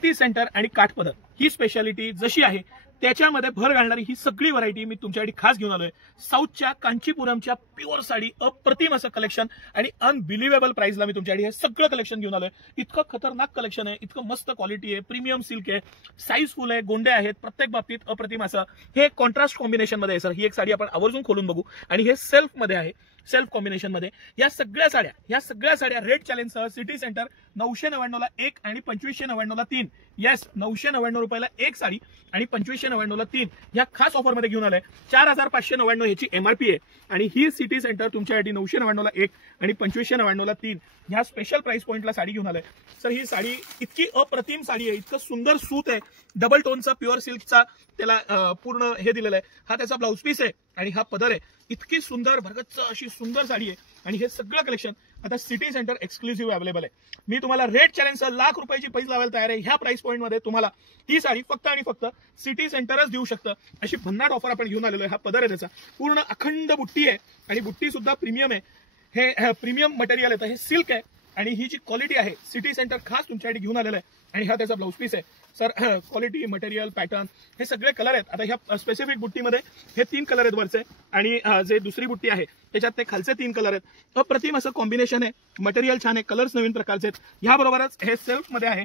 City centre आणि काठपदर ही speciality जशी आहे त्याच्यामध्ये भर घालणारी ही सगळी व्हरायटी मी तुमच्यासाठी खास घेऊन आलोय। साऊथच्या कांचीपुरमच्या प्युअर साडी, अप्रतिम असं कलेक्शन आणि अनबिलिव्हेबल प्राइसला मी तुमच्यासाठी हे सगळं कलेक्शन घेऊन आलोय। इतकं खतरनाक कलेक्शन आहे, इतकं मस्त क्वालिटी आहे, प्रीमियम सिल्क आहे, साईज फुल आहे, गोंडे आहेत, प्रत्येक बाबतीत अप्रतिम असं हे कॉन्ट्रास्ट कॉम्बिनेशन मध्ये आहे सर। ही एक साडी आपण आवर्जून खोलून बघू आणि हे सेल्फ मध्ये आहे, सेल्फ कॉम्बिनेशन मध्ये। या सगळ्या साड्या रेट चॅलेंज सह सिटी सेंटर 999 ला एक आणि 2599 ला 3। येस, 999 रुपयाला एक साडी आणि 2599 ला 3 या खास ऑफर मध्ये घेऊन आलोय। 4599 याची एमआरपी आहे आणि ही सिटी सेंटर तुमच्यासाठी 999 ला एक आणि 2599 ला 3 ह्या स्पेशल प्राइस पॉइंटला साडी घेऊन आलोय सर। ही साडी इतकी अप्रतिम साडी आहे, इतकं सुंदर सूत आहे, डबल टोनचा प्युअर सिल्कचा त्याला पूर्ण हे दिलेलं आहे। हा त्याचा ब्लाउज पीस आहे आणि हा पदर आहे। इतकी सुंदर भरगच्च अशी सुंदर साडी आहे आणि हे सगळं कलेक्शन आता सिटी सेंटर एक्सक्लुसिव्ह अवेलेबल आहे। मी तुम्हाला रेट चॅलेंज लाख रुपयाची पैसे लावायला तयार आहे। ह्या प्राइस पॉइंट मध्ये तुम्हाला ही साडी फक्त आणि फक्त सिटी सेंटरच देऊ शकतं, अशी भन्नाट ऑफर आपण घेऊन आलेलो आहे। हा पदर आहे त्याचा, पूर्ण अखंड बुट्टी आहे आणि बुट्टी सुद्धा प्रीमियम आहे। हे प्रीमियम मटेरियल येतं, हे सिल्क आहे आणि ही जी क्वालिटी आहे सिटी सेंटर खास तुमच्यासाठी घेऊन आलेलं आहे आणि हा त्याचा ब्लाउज पीस आहे सर। क्वालिटी, मटेरियल, पॅटर्न हे सगळे कलर आहेत। आता ह्या स्पेसिफिक बुट्टीमध्ये हे 3 कलर आहेत वरचे आणि जे दुसरी बुट्टी आहे त्याच्यात ते खालचे 3 कलर आहेत। अप्रतिम असं कॉम्बिनेशन आहे, मटेरियल छान आहे, कलर्स नवीन प्रकारचे आहेत। ह्याबरोबरच हे सेल्फ मध्ये आहे।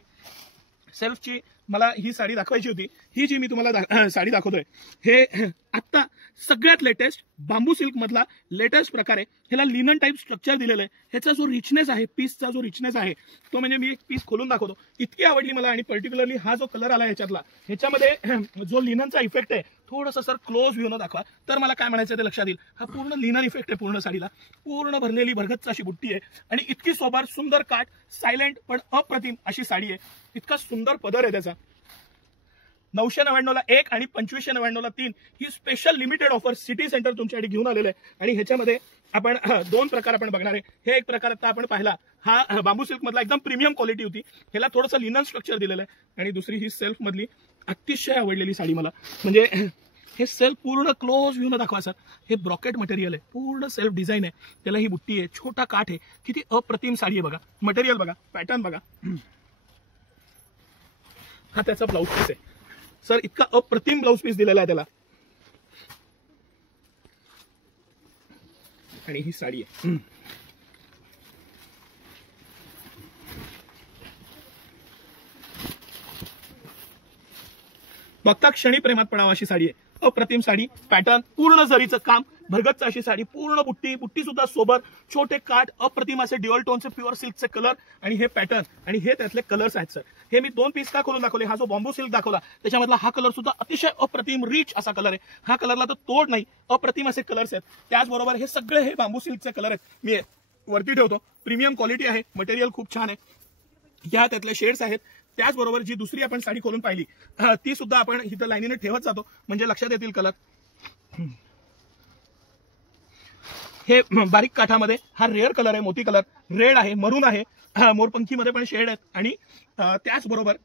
सेल्फची मला ही साडी दाखवायची होती, ही जी मी तुम्हाला साडी दाखवतोय हे आता सगळ्यात लेटेस्ट बांबू सिल्क मधला लेटेस्ट प्रकार आहे। ह्याला लिनन टाइप स्ट्रक्चर दिलेलं आहे। ह्याचा जो रिचनेस आहे, पीसचा जो रिचनेस आहे तो म्हणजे मी एक पीस खोलून दाखवतो, इतकी आवडली मला। आणि पर्टिक्युलरली हा जो कलर आला ह्याच्यातला, ह्याच्यामध्ये जो लिननचा इफेक्ट आहे, थोडंसं सर क्लोज व्ह्यू न दाखवा तर मला काय म्हणायचं ते लक्षात येईल। हा पूर्ण लिनन इफेक्ट आहे, पूर्ण साडीला पूर्ण भरलेली भरगच्च अशी बुट्टी आहे आणि इतकी सोबर, सुंदर काठ, सायलेंट पण अप्रतिम अशी साडी आहे। इतका सुंदर पदर आहे त्याचा। 999 ला एक आणि 2599 ला 3 ही special limited offer city centre तुमच्यासाठी घेऊन आलेलं आहे आणि ह्याच्यामध्ये आपण 2 प्रकार आपण बघणार आहे। हे एक प्रकार आता आपण पाहिला, हा बांबू सिल्क मधला एकदम प्रीमियम क्वालिटी होती, ह्याला थोडंसं लिनन स्ट्रक्चर दिलेलं आहे आणि दुसरी ही सेल्फ मधली अतिशय आवडलेली साडी मला। म्हणजे हे सेल्फ पूर्ण क्लोज व्ह्यू न दाखवा सर, हे ब्रॉकेट मटेरियल आहे, पूर्ण सेल्फ डिझाईन आहे, त्याला ही बुट्टी आहे, छोटा काठ आहे, किती अप्रतिम साडी आहे बघा। मटेरियल बघा, पॅटर्न बघा, हा त्याचा ब्लाउज पीस आहे सर। इतका अप्रतिम ब्लाउज पीस दिलेला आहे त्याला आणि ही साडी आहे। बघता क्षणी प्रेमात पडावा अशी साडी आहे, अप्रतिम साडी, पॅटर्न, पूर्ण जरीचं काम, भरगच्च अशी साडी, पूर्ण बुट्टी सुद्धा सोबर, छोटे काठ, अप्रतिम असे ड्युअल टोनचे प्युअर सिल्कचे कलर आणि हे पॅटर्न आणि हे त्यातले कलर्स आहेत सर। हे मी 2 पीस का खोलून दाखवले, हा जो बॉम्बू सिल्क दाखवला त्याच्यामधला हा कलर सुद्धा अतिशय अप्रतिम रिच असा कलर आहे। हा कलरला तर तोड नाही, अप्रतिम असे कलर्स आहेत। त्याचबरोबर हे सगळे हे बांबू सिल्कचे कलर आहेत, मी वरती ठेवतो, प्रीमियम क्वालिटी आहे, मटेरियल खूप छान आहे, ह्या त्यातले शेड्स आहेत। त्याचबरोबर जी दुसरी आपण साडी खोलून पाहिली ती सुद्धा आपण इथं लाईनीने ठेवत जातो म्हणजे लक्षात येतील कलर। हे बारीक काठामध्ये हा रेअर कलर आहे, मोती कलर, रेड आहे, मरून आहे, मोरपंखीमध्ये पण शेड आहेत आणि त्याचबरोबर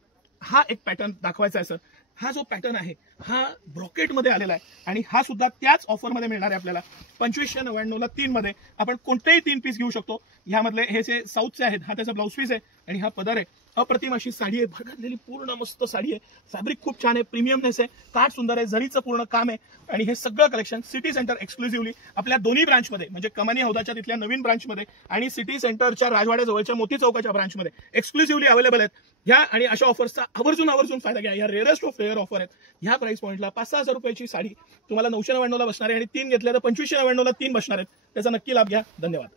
हा एक पॅटर्न दाखवायचा आहे सर। हा जो पॅटर्न आहे हा ब्रॉकेट मध्ये आलेला आहे आणि हा सुद्धा त्याच ऑफर मध्ये मिळणार आहे आपल्याला 2599 ला 3 मध्ये। आपण कोणतेही 3 पीस घेऊ शकतो। ह्यामधले हे जे साऊथचे आहेत, हा त्याचा ब्लाउज पीस आहे आणि हा पदर आहे। अप्रतिम अशी साडी आहे, भरगतलेली पूर्ण मस्त साडी आहे, फॅब्रिक खूप छान आहे, प्रीमियमनेस आहे, काठ सुंदर आहे, जरीचं पूर्ण काम आहे आणि हे सगळं कलेक्शन सिटी सेंटर एक्सक्लुसिव्हली आपल्या दोन्ही ब्रांचमध्ये म्हणजे कमानी हौदाच्या तिथल्या नवीन ब्रांचमध्ये आणि सिटी सेंटरच्या राजवाड्याजवळच्या मोती चौकाच्या ब्रांचमध्ये एक्सक्लुसिव्हली अवेलेबल आहेत। ह्या आणि अशा ऑफर्सचा आवर्जून फायदा घ्या। या रेअरेस्ट ऑफ रेअर ऑफर आहेत। ह्या प्राइस पॉइंटला 5-6 हजार रुपयाची साडी तुम्हाला 999 ला बसणार आहे आणि 3 घेतल्या तर 2599 ला 3 बसणार आहेत। त्याचा नक्की लाभ घ्या। धन्यवाद।